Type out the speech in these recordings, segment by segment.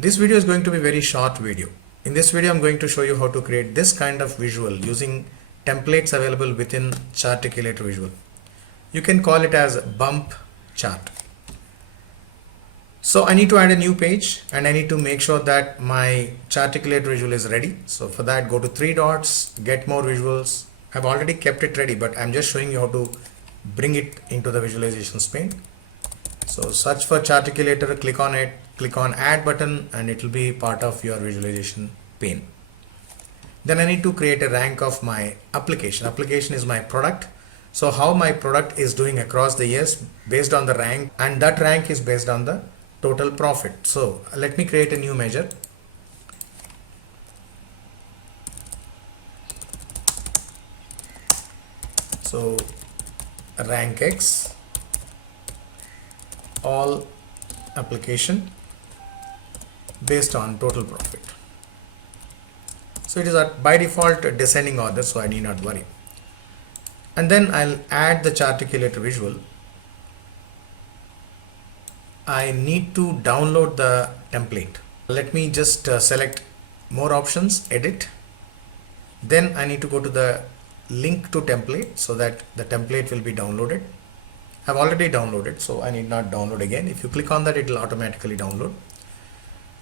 This video is going to be a very short video. In this video, I'm going to show you how to create this kind of visual using templates available within Charticulator visual. You can call it as bump chart. So I need to add a new page and I need to make sure that my Charticulator visual is ready. So for that, go to three dots, get more visuals. I've already kept it ready, but I'm just showing you how to bring it into the visualization pane. So search for Charticulator, click on it, click on add button, and it will be part of your visualization pane. Then I need to create a rank of my application. Application is my product. So how my product is doing across the years based on the rank, and that rank is based on the total profit. So let me create a new measure. So rank X, all application based on total profit. So it is by default descending order, so I need not worry. And then I'll add the Charticulator visual. I need to download the template. Let me just select more options, edit. Then I need to go to the link to template so that the template will be downloaded. I've already downloaded, so I need not download again. If you click on that, it will automatically download.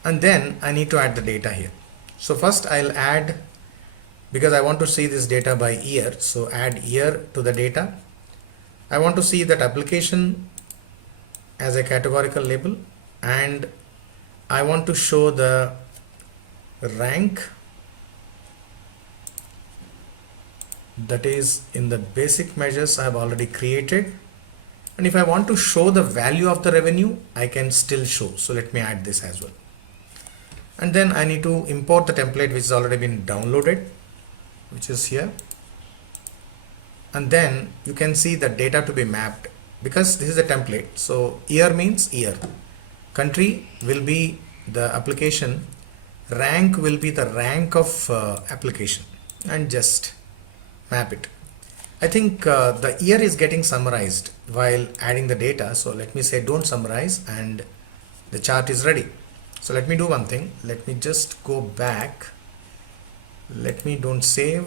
And then I need to add the data here. So first I'll add, because I want to see this data by year, so add year to the data. I want to see that application as a categorical label, and I want to show the rank that is in the basic measures I have already created. And if I want to show the value of the revenue, I can still show. So let me add this as well. And then I need to import the template which has already been downloaded, which is here. And then you can see the data to be mapped because this is a template. So year means year. Country will be the application. Rank will be the rank of application, and just map it. I think the year is getting summarized while adding the data. So let me say don't summarize, and the chart is ready. So let me do one thing. Let me just go back. Let me don't save,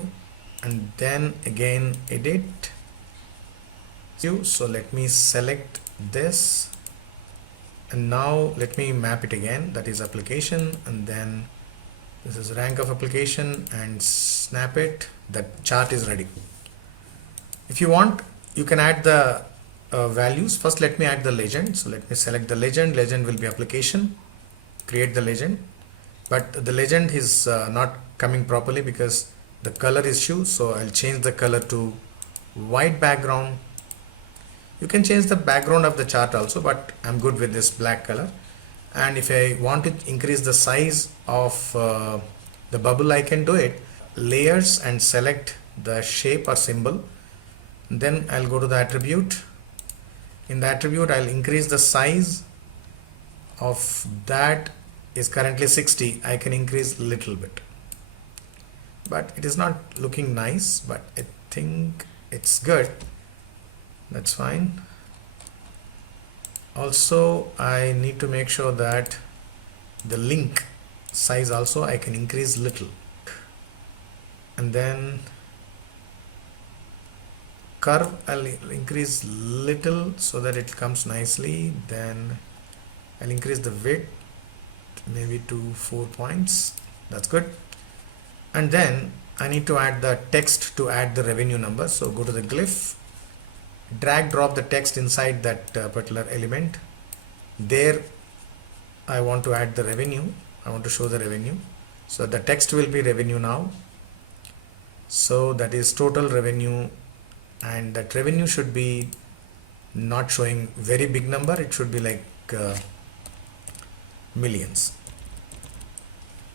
and then again edit. So let me select this, and now let me map it again. That is application, and then this is rank of application, and snap it. That chart is ready. If you want, you can add the values. First let me add the legend. So let me select the legend. Legend will be application. Create the legend, but the legend is not coming properly because the color issue. So I'll change the color to white background. You can change the background of the chart also, but I'm good with this black color. And if I want to increase the size of the bubble, I can do it. Layers and select the shape or symbol. Then I'll go to the attribute. In the attribute, I'll increase the size of that is currently 60. I can increase a little bit, but it is not looking nice, but I think it's good. That's fine. Also, I need to make sure that the link size also I can increase little, and then curve I'll increase little so that it comes nicely. Then I'll increase the width maybe to 4 points. That's good. And then I need to add the text to add the revenue number. So go to the glyph, drag drop the text inside that particular element. There I want to add the revenue. I want to show the revenue. So the text will be revenue now. So that is total revenue, and that revenue should be not showing very big number. It should be like millions,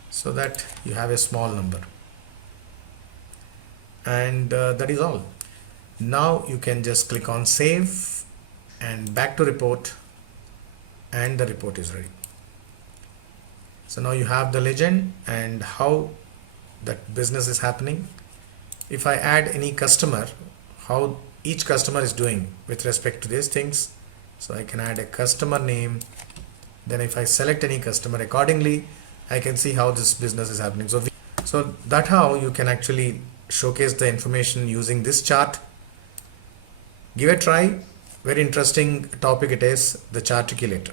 so that you have a small number. And that is all. Now you can just click on save and back to report, and the report is ready. So now you have the legend and how that business is happening. If I add any customer, how each customer is doing with respect to these things. So I can add a customer name, Then if I select any customer accordingly, I can see how this business is happening. So that how you can actually showcase the information using this chart. Give a try. Very interesting topic it is, the Charticulator.